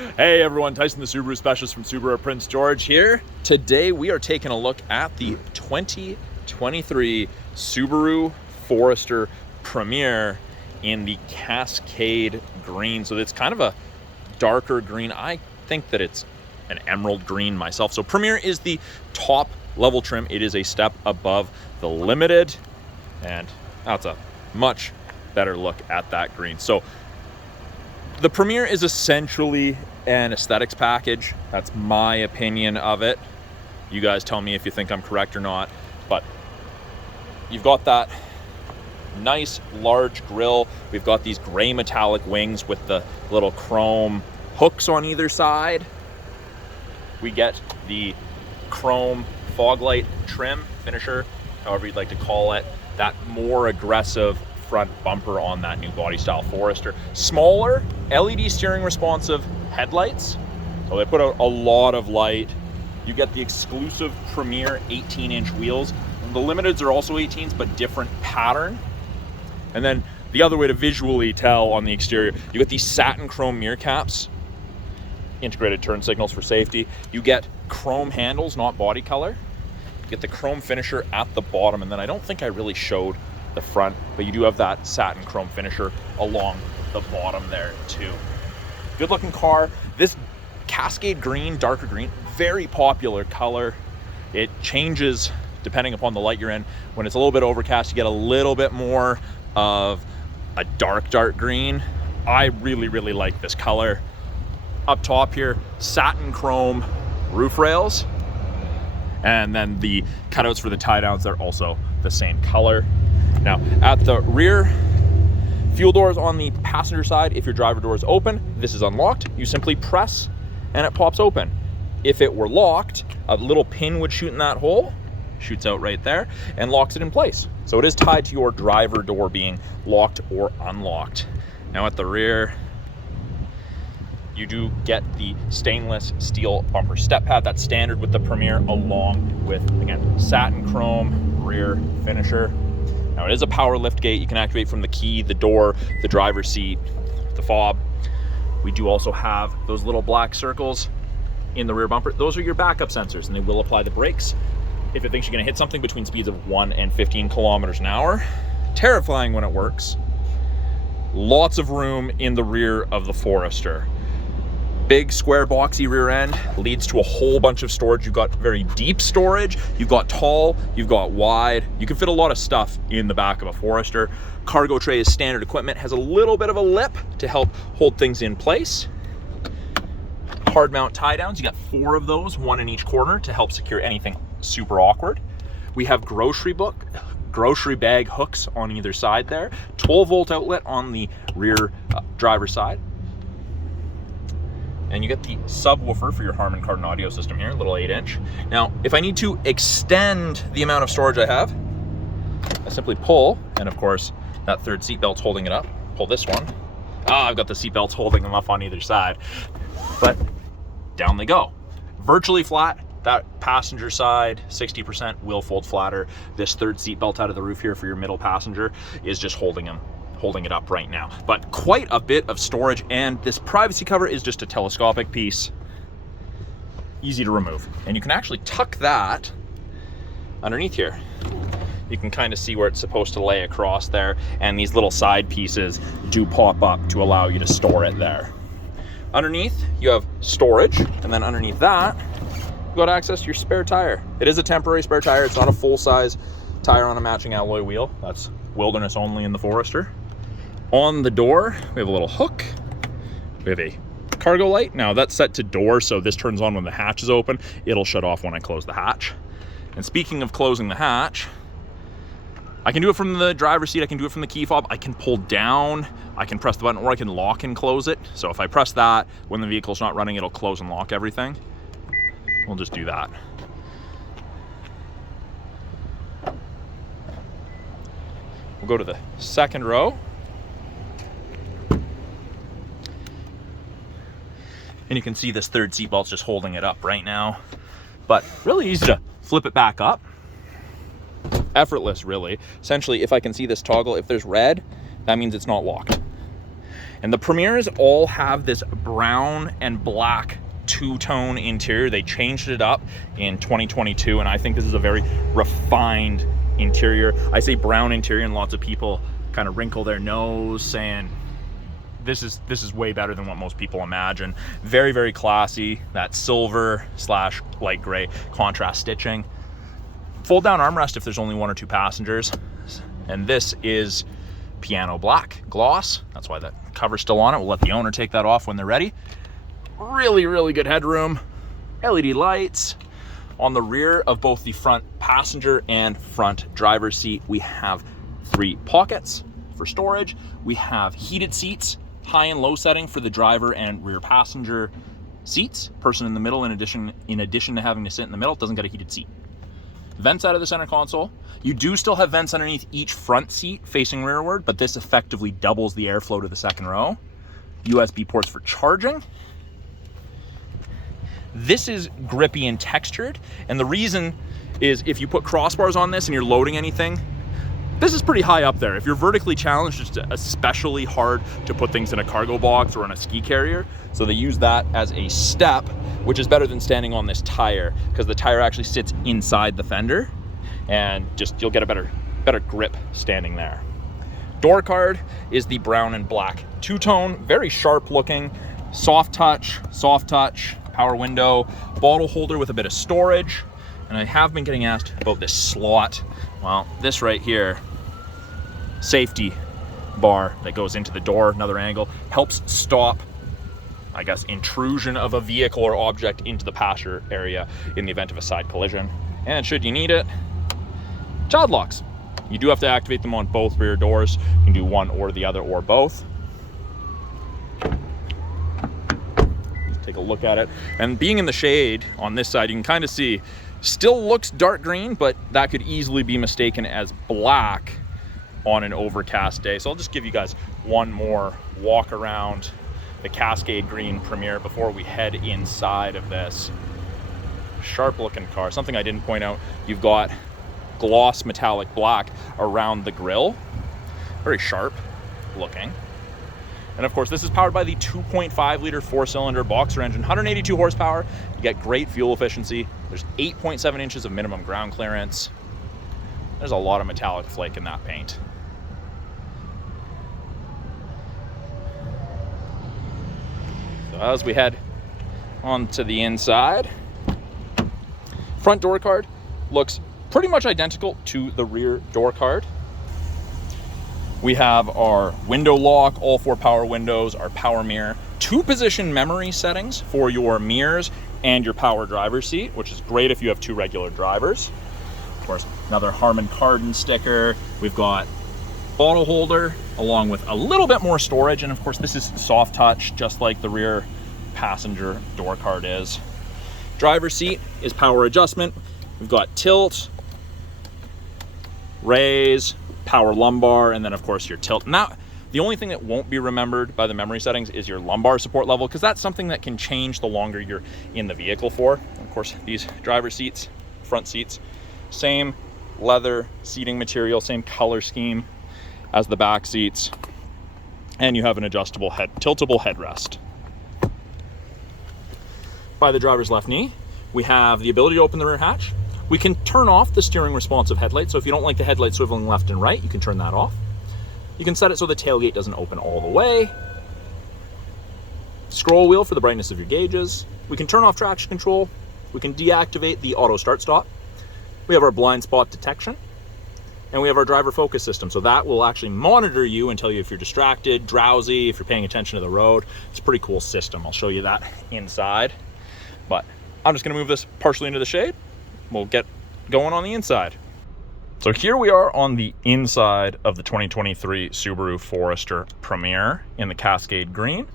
Hey everyone, Tyson the Subaru Specialist from Subaru Prince George here. Today we are taking a look at the 2023 Subaru Forester Premier in the Cascade green. So it's kind of a darker green. I think that it's an emerald green myself. So Premier is the top level trim. It is a step above the Limited, and that's a much better look at that green. So the Premier is essentially an aesthetics package. That's my opinion of it. You guys tell me if you think I'm correct or not. But you've got that nice large grille. We've got these gray metallic wings with the little chrome hooks on either side. We get the chrome fog light trim finisher, however you'd like to call it. That more aggressive front bumper on that new body style Forester. Smaller LED steering responsive headlights, so they put out a lot of light. You get the exclusive Premier 18-inch wheels. The Limiteds are also 18s, but different pattern. And then the other way to visually tell on the exterior, you get these satin chrome mirror caps, integrated turn signals for safety. You get chrome handles, not body color. You get the chrome finisher at the bottom, and then I don't think I really showed the front, but you do have that satin chrome finisher along the bottom there too. Good looking car. This Cascade green, darker green, very popular color. It changes depending upon the light you're in. When it's a little bit overcast, you get a little bit more of a dark green. I really like this color. Up top here, satin chrome roof rails, and then the cutouts for the tie downs, they're also the same color. Now, at the rear, fuel doors on the passenger side. If your driver door is open, this is unlocked. You simply press and it pops open. If it were locked, a little pin would shoot in that hole, shoots out right there, and locks it in place. So it is tied to your driver door being locked or unlocked. Now at the rear, you do get the stainless steel bumper step pad. That's standard with the Premier, along with, again, satin chrome rear finisher. Now it is a power lift gate. You can activate from the key, the door, the driver's seat, the fob. We do also have those little black circles in the rear bumper. Those are your backup sensors, and they will apply the brakes if it thinks you're gonna hit something between speeds of 1 and 15 kilometers an hour. Terrifying when it works. Lots of room in the rear of the Forester. Big square boxy rear end leads to a whole bunch of storage. You've got very deep storage, you've got tall, you've got wide. You can fit a lot of stuff in the back of a Forester. Cargo tray is standard equipment, has a little bit of a lip to help hold things in place. Hard mount tie downs, you got 4 of those, 1 in each corner to help secure anything super awkward. We have grocery bag hooks on either side there. 12-volt outlet on the rear driver's side. And you get the subwoofer for your Harman Kardon audio system here, a little 8-inch. Now, if I need to extend the amount of storage I have, I simply pull, and of course, that third seat belt's holding it up. Pull this one. I've got the seat belts holding them up on either side. But down they go. Virtually flat. That passenger side, 60% will fold flatter. This third seat belt out of the roof here for your middle passenger is just holding it up right now. But quite a bit of storage, and this privacy cover is just a telescopic piece, easy to remove. And you can actually tuck that underneath here. You can kind of see where it's supposed to lay across there, and these little side pieces do pop up to allow you to store it there. Underneath, you have storage, and then underneath that, you've got access to your spare tire. It is a temporary spare tire. It's not a full-size tire on a matching alloy wheel. That's wilderness only in the Forester. On the door, we have a little hook. We have a cargo light. Now that's set to door, so this turns on when the hatch is open. It'll shut off when I close the hatch. And speaking of closing the hatch, I can do it from the driver's seat. I can do it from the key fob. I can pull down, I can press the button, or I can lock and close it. So if I press that, when the vehicle's not running, it'll close and lock everything. We'll just do that. We'll go to the second row. And you can see this third seat belt's just holding it up right now. But really easy to flip it back up. Effortless, really. Essentially, if I can see this toggle, if there's red, that means it's not locked. And the Premiers all have this brown and black two-tone interior. They changed it up in 2022, and I think this is a very refined interior. I say brown interior, and lots of people kind of wrinkle their nose saying this is way better than what most people imagine. Very, very classy. That silver slash light gray contrast stitching. Fold down armrest if there's only 1 or 2 passengers. And this is piano black gloss. That's why that cover's still on it. We'll let the owner take that off when they're ready. Really, really good headroom. LED lights. On the rear of both the front passenger and front driver's seat, we have 3 pockets for storage. We have heated seats, high and low setting for the driver and rear passenger seats. Person in the middle, in addition to having to sit in the middle, doesn't get a heated seat. Vents out of the center console. You do still have vents underneath each front seat facing rearward, but this effectively doubles the airflow to the second row. USB ports for charging. This is grippy and textured, and the reason is if you put crossbars on this and you're loading anything, this is pretty high up there. If you're vertically challenged, it's especially hard to put things in a cargo box or in a ski carrier. So they use that as a step, which is better than standing on this tire, because the tire actually sits inside the fender, and just you'll get a better grip standing there. Door card is the brown and black two-tone, very sharp looking, soft touch, power window, bottle holder with a bit of storage. And I have been getting asked about this slot. Well, this right here, safety bar that goes into the door, another angle, helps stop, I guess, intrusion of a vehicle or object into the passenger area in the event of a side collision. And should you need it, child locks. You do have to activate them on both rear doors. You can do one or the other or both. Let's take a look at it. And being in the shade on this side, you can kind of see, still looks dark green, but that could easily be mistaken as black on an overcast day. So I'll just give you guys one more walk around the Cascade green Premier before we head inside of this. Sharp looking car. Something I didn't point out, you've got gloss metallic black around the grille. Very sharp looking. And of course, this is powered by the 2.5 liter 4-cylinder Boxer engine, 182 horsepower. You get great fuel efficiency. There's 8.7 inches of minimum ground clearance. There's a lot of metallic flake in that paint. So as we head onto the inside, front door card looks pretty much identical to the rear door card. We have our window lock, all 4 power windows, our power mirror, 2-position memory settings for your mirrors and your power driver's seat, which is great if you have 2 regular drivers. Of course, another Harman Kardon sticker. We've got bottle holder along with a little bit more storage. And of course, this is soft touch, just like the rear passenger door card is. Driver's seat is power adjustment. We've got tilt, raise, power lumbar, and then of course your tilt. Now, the only thing that won't be remembered by the memory settings is your lumbar support level, because that's something that can change the longer you're in the vehicle for. And of course, these driver seats, front seats, same leather seating material, same color scheme as the back seats, and you have an adjustable tiltable headrest. By the driver's left knee, we have the ability to open the rear hatch. We can turn off the steering responsive headlight, so if you don't like the headlight swiveling left and right, you can turn that off. You can set it so the tailgate doesn't open all the way. Scroll wheel for the brightness of your gauges. We can turn off traction control. We can deactivate the auto start stop. We have our blind spot detection. And we have our driver focus system, so that will actually monitor you and tell you if you're distracted, drowsy, if you're paying attention to the road. It's a pretty cool system. I'll show you that inside. But I'm just gonna move this partially into the shade. We'll get going on the inside. So here we are on the inside of the 2023 Subaru Forester Premier in the Cascade green.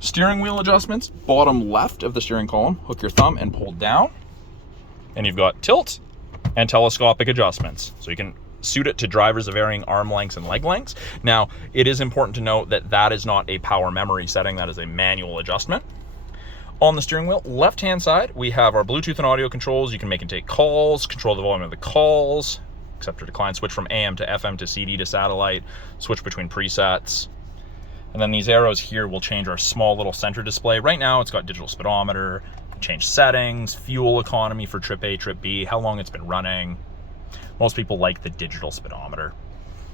Steering wheel adjustments, bottom left of the steering column, hook your thumb and pull down. And you've got tilt and telescopic adjustments. So you can suit it to drivers of varying arm lengths and leg lengths. Now, it is important to note that that is not a power memory setting, that is a manual adjustment. On the steering wheel, left-hand side, we have our Bluetooth and audio controls. You can make and take calls, control the volume of the calls, accept or decline, switch from AM to FM to CD to satellite, switch between presets. And then these arrows here will change our small little center display. Right now it's got digital speedometer, change settings, fuel economy for trip A, trip B, how long it's been running. Most people like the digital speedometer.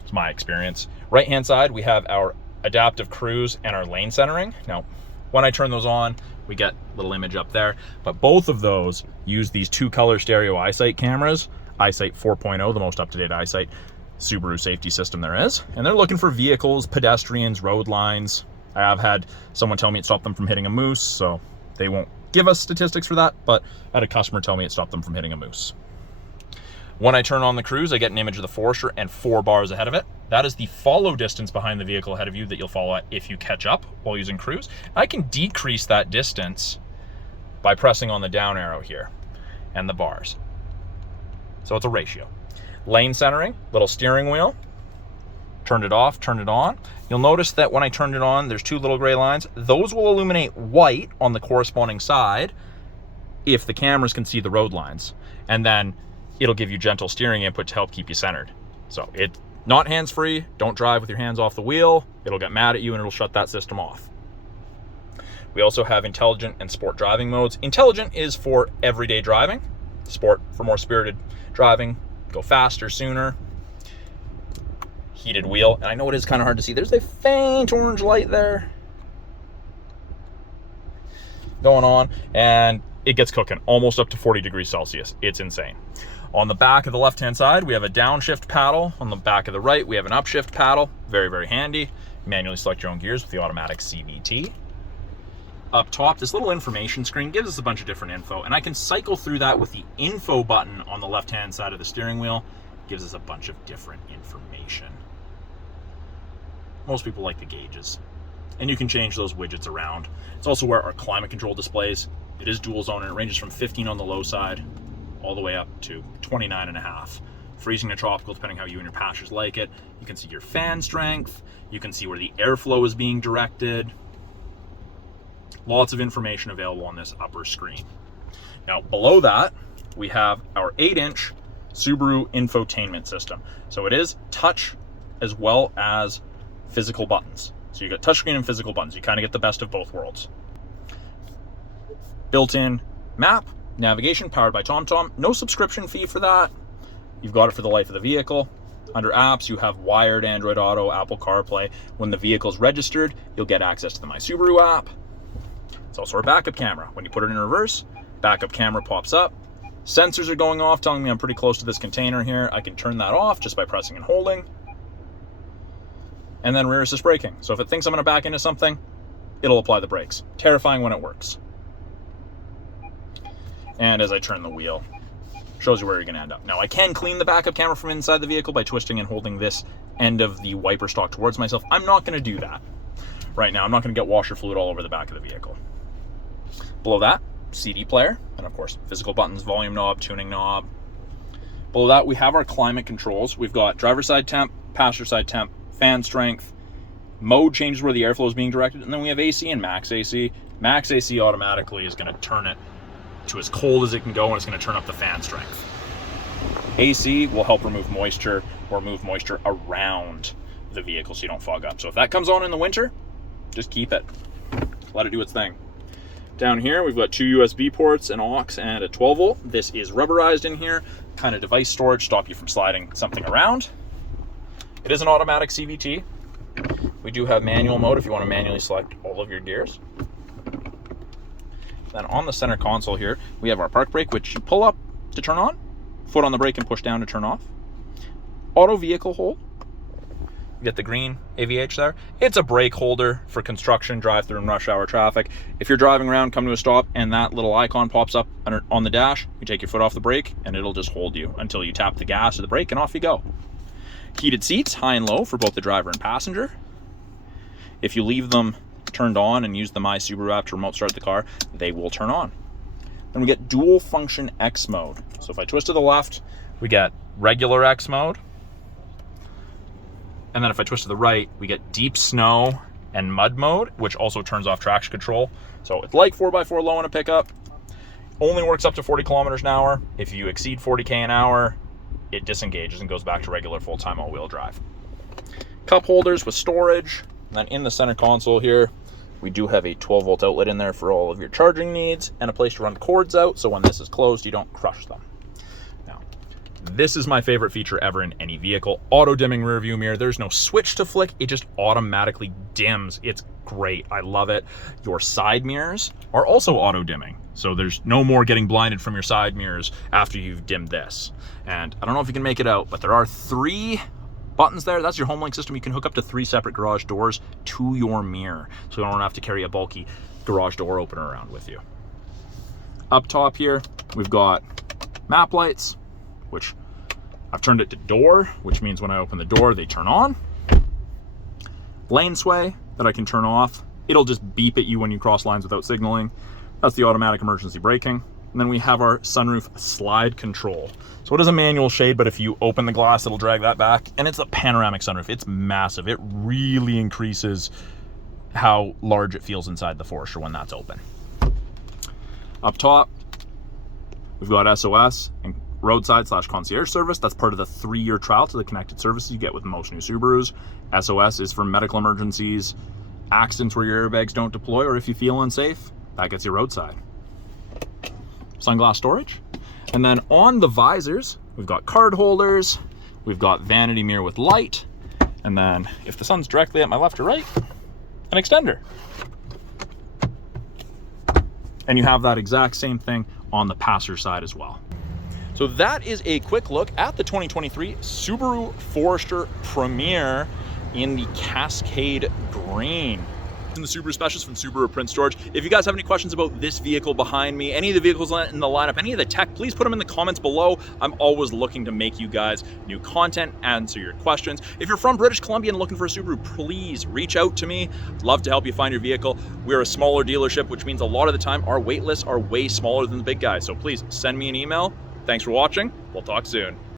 It's my experience. Right hand side, we have our adaptive cruise and our lane centering. Now, when I turn those on, we get a little image up there, but both of those use these 2-color stereo eyesight cameras, eyesight 4.0, the most up-to-date eyesight Subaru safety system there is. And they're looking for vehicles, pedestrians, road lines. I have had someone tell me it stopped them from hitting a moose, so they won't give us statistics for that, but I had a customer tell me it stopped them from hitting a moose. When I turn on the cruise, I get an image of the Forester and 4 bars ahead of it. That is the follow distance behind the vehicle ahead of you that you'll follow at if you catch up while using cruise. I can decrease that distance by pressing on the down arrow here and the bars. So it's a ratio. Lane centering, little steering wheel. Turned it off, turned it on. You'll notice that when I turned it on, there's 2 little gray lines. Those will illuminate white on the corresponding side if the cameras can see the road lines. And then it'll give you gentle steering input to help keep you centered. So it's not hands-free. Don't drive with your hands off the wheel. It'll get mad at you and it'll shut that system off. We also have intelligent and sport driving modes. Intelligent is for everyday driving. Sport for more spirited driving. Go faster, sooner. Heated wheel, and I know it is kind of hard to see. There's a faint orange light there going on, and it gets cooking almost up to 40 degrees Celsius. It's insane. On the back of the left-hand side, we have a downshift paddle. On the back of the right, we have an upshift paddle. Very, very handy. Manually select your own gears with the automatic CVT. Up top, this little information screen gives us a bunch of different info, and I can cycle through that with the info button on the left-hand side of the steering wheel. It gives us a bunch of different information. Most people like the gauges, and you can change those widgets around. It's also where our climate control displays. It is dual zone, and it ranges from 15 on the low side all the way up to 29.5. Freezing to tropical, depending how you and your passengers like it. You can see your fan strength. You can see where the airflow is being directed. Lots of information available on this upper screen. Now, below that, we have our 8-inch Subaru Infotainment system. So it is touch as well as physical buttons. So you got touchscreen and physical buttons. You kind of get the best of both worlds. Built-in map, navigation powered by TomTom. No subscription fee for that. You've got it for the life of the vehicle. Under apps, you have wired Android Auto, Apple CarPlay. When the vehicle's registered, you'll get access to the My Subaru app. It's also our backup camera. When you put it in reverse, backup camera pops up. Sensors are going off, telling me I'm pretty close to this container here. I can turn that off just by pressing and holding. And then rear assist braking. So if it thinks I'm gonna back into something, it'll apply the brakes. Terrifying when it works. And as I turn the wheel, shows you where you're gonna end up. Now I can clean the backup camera from inside the vehicle by twisting and holding this end of the wiper stalk towards myself. I'm not gonna do that right now. I'm not gonna get washer fluid all over the back of the vehicle. Below that, CD player, and of course, physical buttons, volume knob, tuning knob. Below that, we have our climate controls. We've got driver side temp, passenger side temp, fan strength, mode changes where the airflow is being directed, and then we have AC and max AC. Max AC automatically is going to turn it to as cold as it can go, and it's going to turn up the fan strength. AC will help remove moisture or move moisture around the vehicle so you don't fog up. So if that comes on in the winter, just keep it. Let it do its thing. Down here, we've got 2 USB ports, an aux, and a 12 volt. This is rubberized in here, kind of device storage, stop you from sliding something around. It is an automatic CVT. We do have manual mode if you want to manually select all of your gears. Then on the center console here, we have our park brake, which you pull up to turn on, foot on the brake and push down to turn off. Auto vehicle hold. You get the green AVH there. It's a brake holder for construction, drive-through, and rush hour traffic. If you're driving around, come to a stop, and that little icon pops up on the dash, you take your foot off the brake, and it'll just hold you until you tap the gas or the brake, and off you go. Heated seats, high and low for both the driver and passenger. If you leave them turned on and use the My Subaru app to remote start the car, they will turn on. Then we get dual function X mode. So if I twist to the left, we get regular X mode. And then if I twist to the right, we get deep snow and mud mode, which also turns off traction control. So it's like 4x4 low in a pickup. Only works up to 40 kilometers an hour. If you exceed 40k an hour, it disengages and goes back to regular full-time all-wheel drive. Cup holders with storage, And then in the center console here, we do have a 12-volt outlet in there for all of your charging needs and a place to run cords out, so when this is closed, you don't crush them. Now, this is my favorite feature ever in any vehicle. Auto-dimming rear view mirror. There's no switch to flick. It just automatically dims. It's great. I love it. Your side mirrors are also auto-dimming, so there's no more getting blinded from your side mirrors after you've dimmed this. And I don't know if you can make it out, but there are 3 buttons there. That's your home link system. You can hook up to 3 separate garage doors to your mirror, so you don't have to carry a bulky garage door opener around with you. Up top here, we've got map lights, which I've turned it to door, which means when I open the door, they turn on. Lane sway that I can turn off. It'll just beep at you when you cross lines without signaling. That's the automatic emergency braking. And then we have our sunroof slide control. So it is a manual shade, but if you open the glass, it'll drag that back. And it's a panoramic sunroof. It's massive. It really increases how large it feels inside the Forester when that's open. Up top, we've got SOS and roadside / concierge service. That's part of the 3-year trial to the connected services you get with most new Subarus. SOS is for medical emergencies, accidents where your airbags don't deploy, or if you feel unsafe, that gets you roadside. Sunglass storage. And then on the visors, we've got card holders, we've got vanity mirror with light, and then if the sun's directly at my left or right, an extender. And you have that exact same thing on the passenger side as well. So that is a quick look at the 2023 Subaru Forester Premier in the Cascade Green. In the Subaru Specialist from Subaru Prince George. If you guys have any questions about this vehicle behind me, any of the vehicles in the lineup, any of the tech, please put them in the comments below. I'm always looking to make you guys new content, answer your questions. If you're from British Columbia and looking for a Subaru, please reach out to me. I'd love to help you find your vehicle. We're a smaller dealership, which means a lot of the time our wait lists are way smaller than the big guys. So please send me an email. Thanks for watching. We'll talk soon.